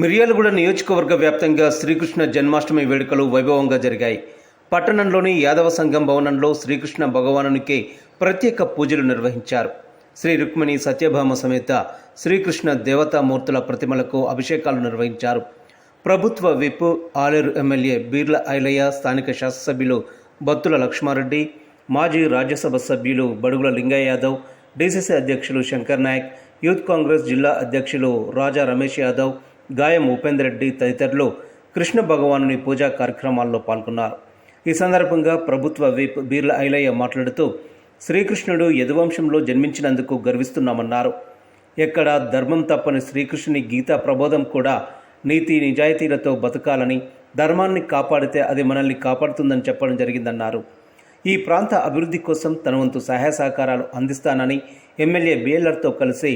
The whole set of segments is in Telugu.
మిర్యాలగూడ నియోజకవర్గ వ్యాప్తంగా శ్రీకృష్ణ జన్మాష్టమి వేడుకలు వైభవంగా జరిగాయి. పట్టణంలోని యాదవ సంఘం భవనంలో శ్రీకృష్ణ భగవానునికి ప్రత్యేక పూజలు నిర్వహించారు. శ్రీ రుక్మిణి సత్యభామ సమేత శ్రీకృష్ణ దేవతామూర్తుల ప్రతిమలకు అభిషేకాలు నిర్వహించారు. ప్రభుత్వ విప్ ఆలేరు ఎమ్మెల్యే బీర్ల ఐలయ్య, స్థానిక శాసనసభ్యులు బత్తుల లక్ష్మారెడ్డి, మాజీ రాజ్యసభ సభ్యులు బడుగుల లింగయ్య యాదవ్, డీసీసీ అధ్యక్షులు శంకర్ నాయక్, యూత్ కాంగ్రెస్ జిల్లా అధ్యక్షులు రాజా రమేష్ యాదవ్, గాయం ఉపేందర్ రెడ్డి తదితరులు కృష్ణ భగవానుని పూజా కార్యక్రమాల్లో పాల్గొన్నారు. ఈ సందర్భంగా ప్రభుత్వ విప్ బీర్ల ఐలయ్య మాట్లాడుతూ శ్రీకృష్ణుడు యదువంశంలో జన్మించినందుకు గర్విస్తున్నామన్నారు. ఎక్కడ ధర్మం తప్పని శ్రీకృష్ణుని గీతా ప్రబోధం కూడా నీతి నిజాయితీలతో బతకాలని, ధర్మాన్ని కాపాడితే అది మనల్ని కాపాడుతుందని చెప్పడం జరిగిందన్నారు. ఈ ప్రాంత అభివృద్ధి కోసం తన వంతు సహాయ సహకారాలు అందిస్తానని ఎమ్మెల్యే బిఎల్ఆర్తో కలిసి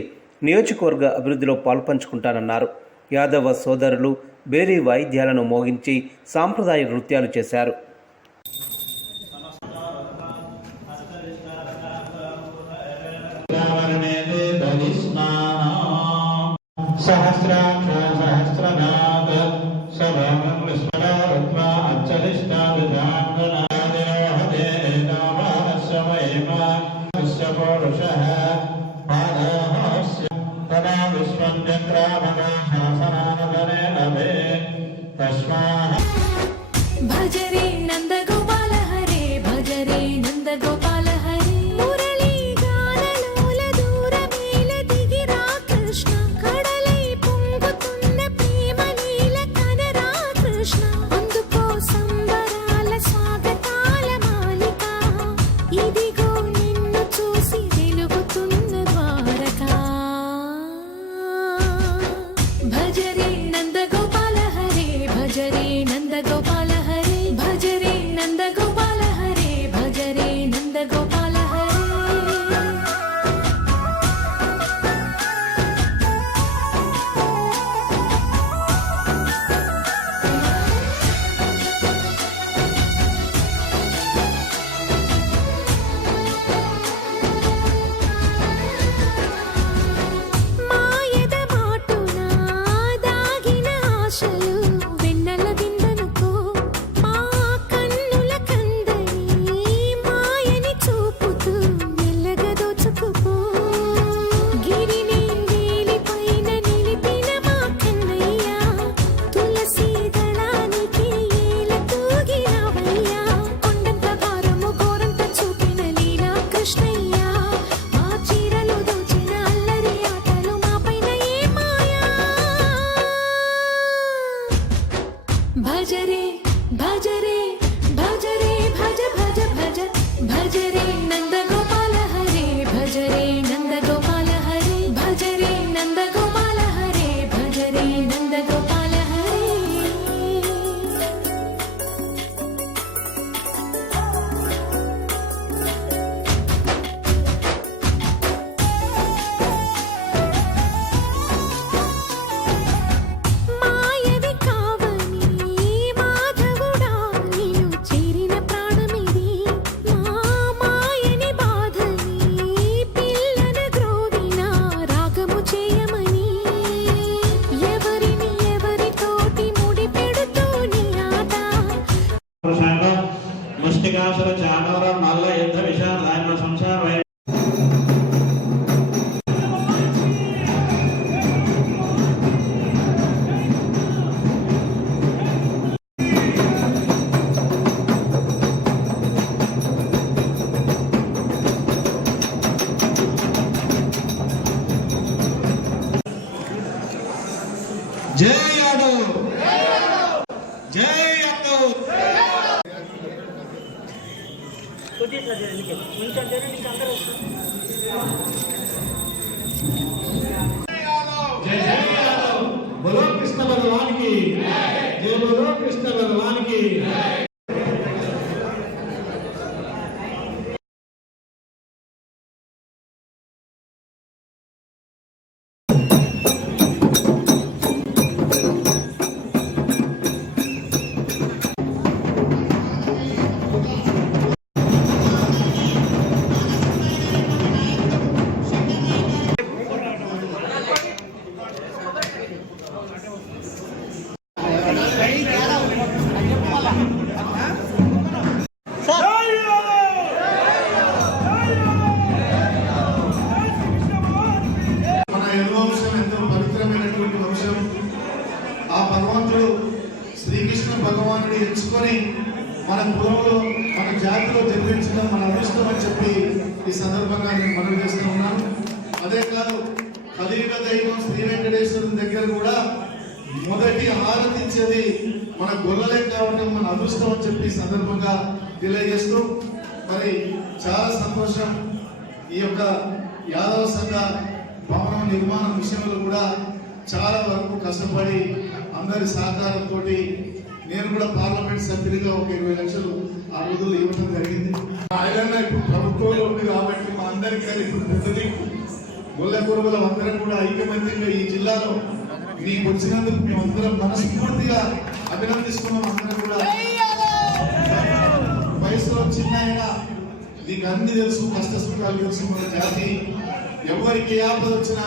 నియోజకవర్గ అభివృద్ధిలో పాల్పంచుకుంటానన్నారు. యాదవ సోదరులు బేరీ వాయిద్యాలను మోగించి సాంప్రదాయ నృత్యాలు చేశారు. భజరే నంద గోపాల హరే, భజరే నంద గోపాల హరే, మురళీ గానలోల దూరమేల దిగిరా కృష్ణ, కడలై పొంగుతున్న ప్రేమ నీల కనరా కృష్ణ, అందుకో సంబరాల స్వాగతాల మాలిక, ఇదిగో నిన్ను చూసి వెలుగుతున్న ద్వారకా. భజరే నంద గోపాల హరే, భజరే నంద గోపాల హరే, భజరే నంద గోపాల హరే, భజరే నంద గోపాల హరే. మాయద మాటున దాగిన ఆశలు వెన్నెల విందనుకో, మా కన్నుల కందని మాయని చూపుతూ మెల్లగా దోచుకుపో, గిరిని నీలిపైన నిలిపిన మా కన్నయ్య, తులసి దళానికి ఏల తూగినవయ్యా, కొండంత భారము గోరంత చూపిన లీలా కృష్ణయ్య, మా చీరలు దోచిన అల్లరి ఆటలు మాపైన ఏ మాయా. భజరే భజరే భజరే భజ భజ భజ, భజరే నంద గోపాల హరే, భజరే నంద గోపాల హరే, భజరే నంద గోపాల హరే, భజరే నంద గోపాల హరే. మాయవి కావని మాధవుడా, నిన్ను చేరిన ప్రాణమిది, మా మాయని బాధని పిల్లన గ్రోవిన రాగము చేయమని, ఎవరిని ఎవరితోటి ముడి పెడుతూ నీ ఆట. ముష్టికాసుర చానూర మల్ల యుద్ధ విశాల సంసార జై యాదవ్, జై యాదవ్. जय यादव, बोलो कृष्ण भगवान की जय, बोलो कृष्ण भगवान की। మన కులంలో మన జాతిలో జన్మించడం మన అదృష్టం అని చెప్పి ఈ సందర్భంగా నేను మనవి చేస్తూ ఉన్నాను. అదే కాదు, కలియుగ దైవం శ్రీ వెంకటేశ్వరుని దగ్గర కూడా మొదటి హారతించేది మన గొల్లలే కావటం మన అదృష్టం అని చెప్పి ఈ సందర్భంగా తెలియజేస్తూ మరి చాలా సంతోషం. ఈ యొక్క యాదవ సంఘ భవనం నిర్మాణం విషయంలో కూడా చాలా వరకు కష్టపడి అందరి సహకారంతో నేను కూడా పార్లమెంట్ సభ్యుడిగా ఒక 20 లక్షలు ఆ రోజుల్లో ఇవ్వడం జరిగింది. ఆయన ఇప్పుడు ప్రభుత్వంలో ఉంది కాబట్టి మా అందరికీ ఇప్పుడు పెద్దది గొల్ల కురువులం అందరం కూడా ఐకమత్యంగా ఈ జిల్లాలో మీకు వచ్చినందుకు మేమందరం మనస్ఫూర్తిగా అభినందిస్తున్నాం. అందరం కూడా వయసులో చిన్న అయినా నీకు అన్ని తెలుసు, కష్ట సుఖాలు తెలుసు. మన జాతి ఎవరికి ఆపద వచ్చినా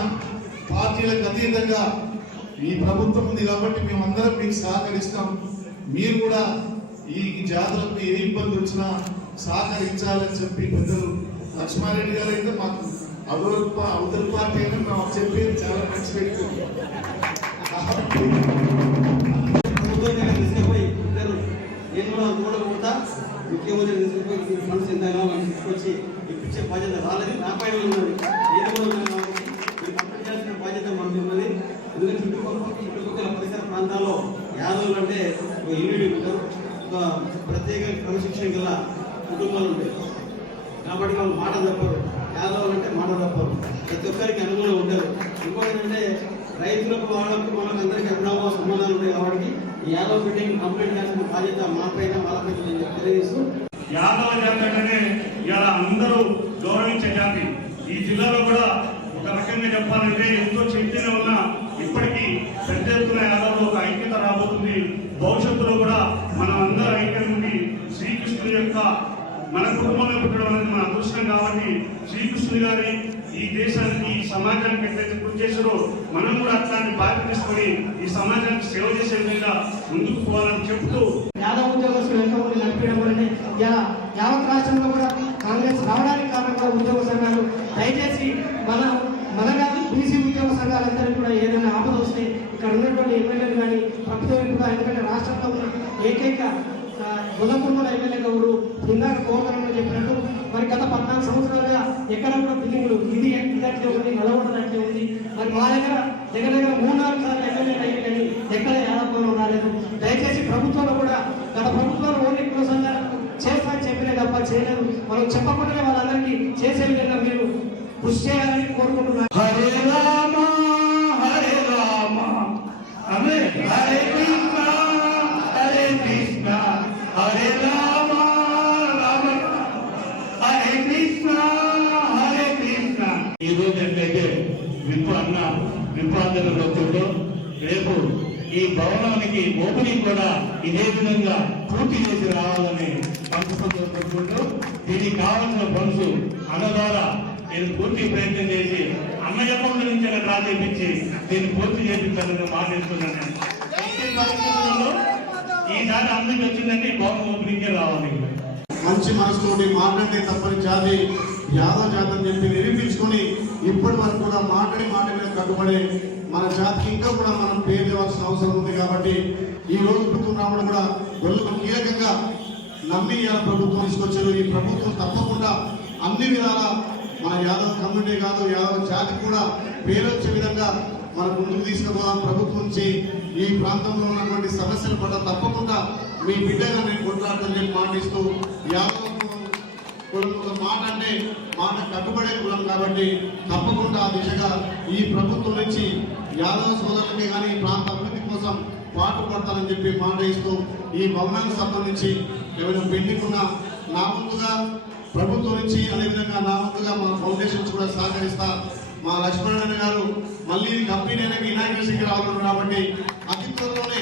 పార్టీలకు అతీతంగా ఈ ప్రభుత్వం ఉంది కాబట్టి మేమందరం మీకు సహకరిస్తాం. మీరు కూడా ఈ జాతులకు ఏ ఇబ్బంది వచ్చినా సహకరించాలని చెప్పి పెద్దలు లక్ష్మారెడ్డి గారు అయితే మాకు అవతల పార్టీ అని మేము చెప్పేది చాలా మంచి వ్యక్తి. నేను కూడా కూడా ముఖ్యమంత్రి తీసుకుపోయి ఫండ్స్ ఎంత తీసుకొచ్చి ఇప్పించే బాధ్యత రాలేదు, నా పైన ఉన్నది. నేను కూడా కంప్లీట్ చేసిన బాధ్యత మనకు ఉన్నది. ఎందుకంటే చుట్టుపక్కల పరిసర ప్రాంతాల్లో యాదవులు అంటే ఒక యూనిటీ ఉంటారు, ఒక ప్రత్యేక క్రమశిక్షణ గల కుటుంబాలు ఉంటాయి కాబట్టి వాళ్ళు మాట తప్పరు. యాదవులు అంటే మాట తప్పరు, ప్రతి ఒక్కరికి అనుగుణంగా ఉంటారు. ఇంకోటి ఏంటంటే రైతులకు వాళ్ళకు మనకు అందరికీ అభినవ సంబంధాలు ఉంటాయి కాబట్టి ఈ యాదవ్ మీటింగ్ కంప్లీట్ చేసిన బాధ్యత మా పైన వాళ్ళ పైన తెలియజేస్తూ, యాదవ జాతి అంటేనే ఇలా అందరూ గౌరవించే జాతి. ఈ జిల్లాలో కూడా ఒక రకంగా చెప్పాలంటే ఎంతో చైతన్యం ఉన్న ఇప్పటికీ పెద్ద ఎత్తున యాదవ్లో ఒక ఐక్యత రాబోతుంది. భవిష్యత్తులో కూడా మనం అందరూ ఐక్యం ఉండి శ్రీకృష్ణుడి యొక్క మన కుటుంబంలో పుట్టడం అనేది మన అదృష్టం కాబట్టి శ్రీకృష్ణుడి గారి ఈ దేశానికి ఈ సమాజానికి ఎట్లయితే కృషి చేశారో మనం కూడా అట్లాంటి బాధ్యత తీసుకొని ఈ సమాజానికి సేవ చేసే విధంగా ముందుకు పోవాలని చెప్తూ యాదవ్ ఉద్యోగస్తులు ఎంతోమంది నడిపించడం వల్లనే యావత్ రాష్ట్రంలో కూడా కాంగ్రెస్ రావడానికి కారణంగా ఉద్యోగ సంఘాలు దయచేసి మన కాదు బీసీ ఉద్యోగ సంఘాలందరికీ కూడా ఏదైనా ఆపద వస్తే ఇక్కడ ఉన్నటువంటి ఎమ్మెల్యేలు కానీ ప్రభుత్వం కూడా, ఎందుకంటే రాష్ట్రంలో ఉన్న ఏకైక గొల్లకుర్మల ఎమ్మెల్యే గౌడు ఇందాక కోరుతానని చెప్పినట్టు మరి గత 14 సంవత్సరాలుగా ఎక్కడ కూడా బిల్డింగ్లు ఇది అట్లే ఉంది, నలవడం అట్లే ఉంది. మరి మా దగ్గర 3-4 సార్లు ఎమ్మెల్యేలు అయ్యి కానీ ఎక్కడ యాదవ్ రాలేదు. దయచేసి ప్రభుత్వంలో కూడా గత ప్రభుత్వంలో ఓన్లీ కుల సంఘాలకు చేస్తా అని చెప్పినా తప్ప చేయలేదు. మనం చెప్పకుండానే వాళ్ళందరికీ చేసే విధంగా మీరు కృషి చేయాలని కోరుకుంటున్నాను. హరే రామ హరే రామ హరే కృష్ణ హరే కృష్ణ హరే రామ రామ హరే కృష్ణ హరే కృష్ణ. ఈ రోజు ఎట్లయితే విప్రాంతంలో రేపు ఈ భవనానికి ఓపెనింగ్ కూడా ఇదే విధంగా పూర్తి చేసి రావాలని మనసుతో కోరుకుంటూ దీనికి కావాల్సిన ఫండ్స్ అన్న ద్వారా నేను పూర్తి ప్రయత్నం చేసి అన్నయ్య అకౌంట్ నుంచి డ్రా చేయించి దీన్ని పూర్తి చేయించాలని మాట్లాడుతున్నాను. ఈసారి అందరికి వచ్చిందంటే ఈ భవనం ఓపెనింగ్ రావాలి. మంచి మనసుతోటి మాట్లాడితే తప్పని జాతి యాదవ జాతి అని చెప్పి నిరూపించుకొని ఇప్పటి వరకు కూడా మాట్లాడి మీద కట్టుబడే మన జాతికి ఇంకా కూడా మనం పేరు తేవాల్సిన అవసరం ఉంది. కాబట్టి ఈ రోజు ప్రభుత్వం రావడం కూడా గొల్లకు కీలకంగా నమ్మి ఇవాళ ప్రభుత్వం తీసుకొచ్చారు. ఈ ప్రభుత్వం తప్పకుండా అన్ని విధాల మన యాదవ కమ్యూనిటీ కాదు యాదవ జాతికి కూడా పేరు వచ్చే విధంగా మన ముందుకు తీసుకుపోదాం. ప్రభుత్వం నుంచి ఈ ప్రాంతంలో ఉన్నటువంటి సమస్యల పట్ల తప్పకుండా మీ బిడ్డగా నేను కొట్లాడతానని చెప్పి మాటిస్తూ యాదవ కులం మాట అంటే మాట కట్టుబడే కులం కాబట్టి తప్పకుండా ఆ దిశగా ఈ ప్రభుత్వం నుంచి యాదవ సోదరులకి కానీ ఈ ప్రాంత అభివృద్ధి కోసం పాటుపడతానని చెప్పి మాట ఇస్తూ ఈ భవనానికి సంబంధించి ఏమైనా పెండింగ్ ఉన్నా నా వంతుగా ప్రభుత్వం నుంచి అదేవిధంగా నా వంతుగా మా ఫౌండేషన్స్ కూడా సహకరిస్తా. మా లక్ష్మణ గారు మళ్ళీ కంపెనీ అనేది ఇనాగ్రేషన్కి రావాలన్నారు కాబట్టి అతి త్వరలోనే,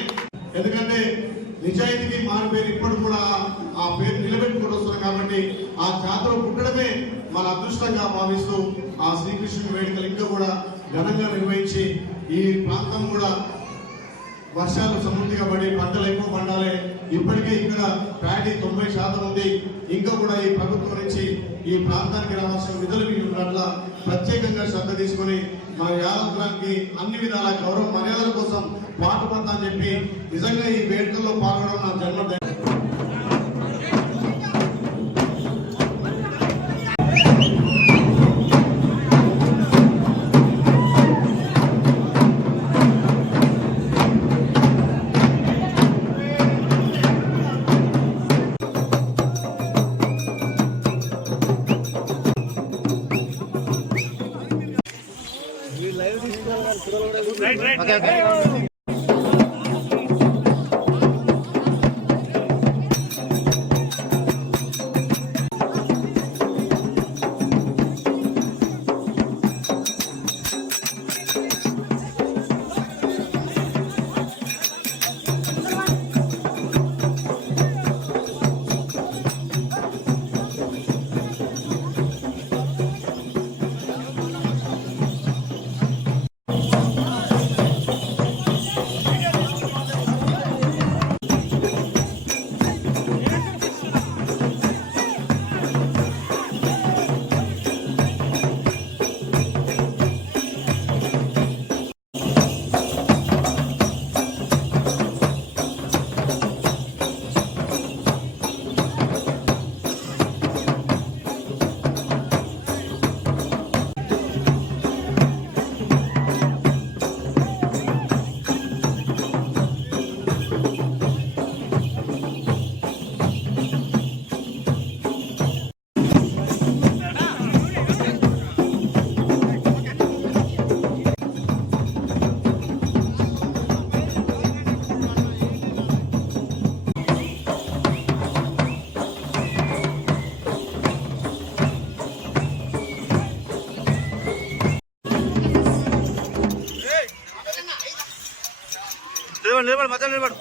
ఎందుకంటే నిజాయితీకి మారి పేరు ఇప్పుడు కూడా ఆ పేరు నిలబెట్టుకుంటూ వస్తున్నాం కాబట్టి ఆ జాతర పుట్టడమే మన అదృష్టంగా భావిస్తూ ఆ శ్రీకృష్ణుని వేడుకలు ఇంకా కూడా ఘనంగా నిర్వహించి ఈ ప్రాంతం కూడా వర్షాలు సమృద్ధిగా పడి పంటలు ఎక్కువ పండాలి. ఇప్పటికే ఇక్కడ ప్యాడీ 90% ఉంది. ఇంకా కూడా ఈ ప్రభుత్వం నుంచి ఈ ప్రాంతానికి రావాల్సిన నిధులు పట్ల ప్రత్యేకంగా శ్రద్ధ తీసుకొని మన యాదవులకి అన్ని విధాల గౌరవ మర్యాదల కోసం పాటుపడతా అని చెప్పి నిజంగా ఈ వేడుకల్లో పాల్గొనడం నా జన్మ నిలబడు మధ్యలో నిలబడు.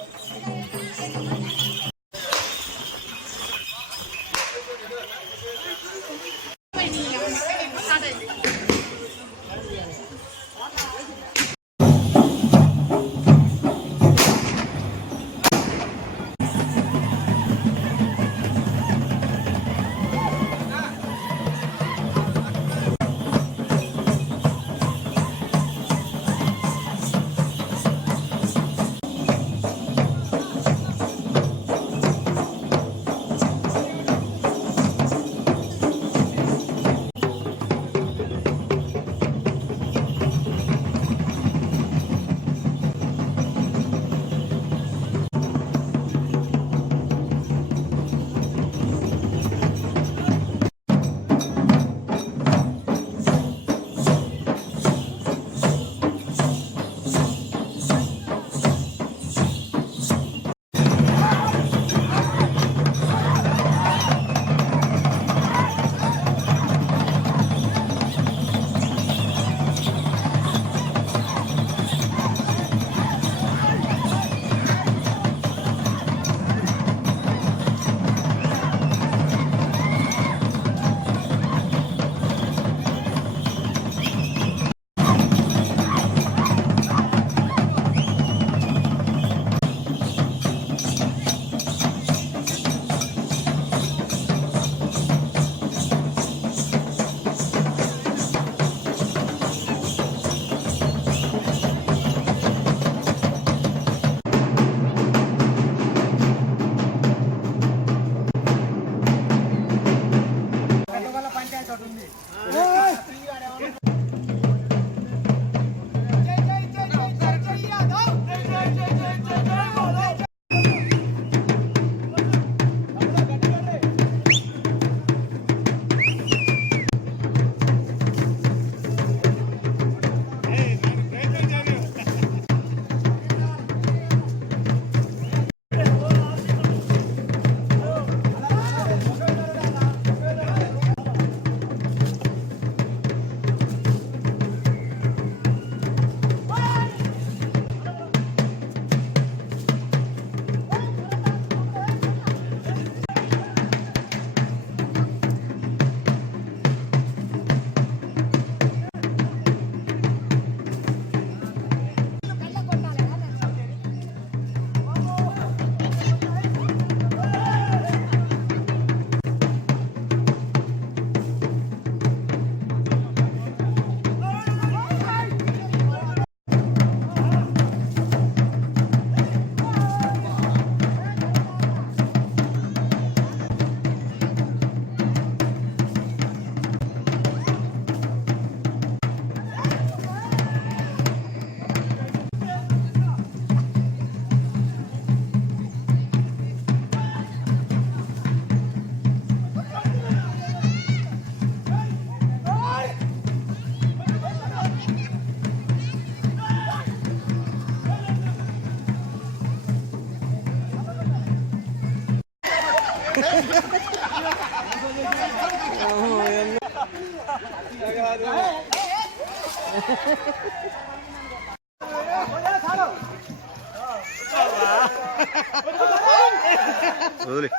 వదిలే.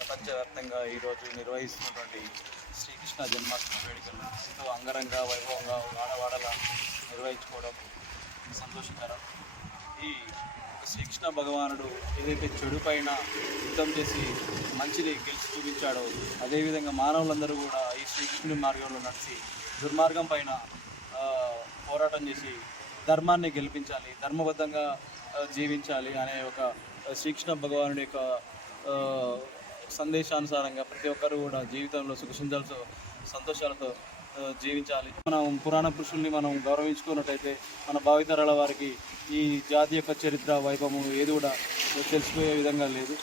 ప్రపంచవ్యాప్తంగా ఈరోజు నిర్వహిస్తున్నటువంటి శ్రీకృష్ణ జన్మాష్టమి వేడుకలు ఎంతో అంగరంగ వైభవంగా వాడవాడల నిర్వహించుకోవడం సంతోషకరం. ఈ శ్రీకృష్ణ భగవానుడు ఏదైతే చెడు పైన యుద్ధం చేసి మంచిని గెలిచి చూపించాడో అదేవిధంగా మానవులందరూ కూడా ఈ శ్రీకృష్ణుని మార్గంలో నడిచి దుర్మార్గం పైన పోరాటం చేసి ధర్మాన్ని గెలిపించాలి, ధర్మబద్ధంగా జీవించాలి అనే ఒక శ్రీకృష్ణ భగవానుడి యొక్క సందేశానుసారంగా ప్రతి ఒక్కరు కూడా జీవితంలో సుఖసుందరతో సంతోషాలతో జీవించాలి. మనం పురాణ పురుషుల్ని మనం గౌరవించుకున్నట్టయితే మన భావితరాల వారికి ఈ జాతి యొక్క చరిత్ర వైభవము ఏది కూడా తెలిసిపోయే విధంగా లేదు.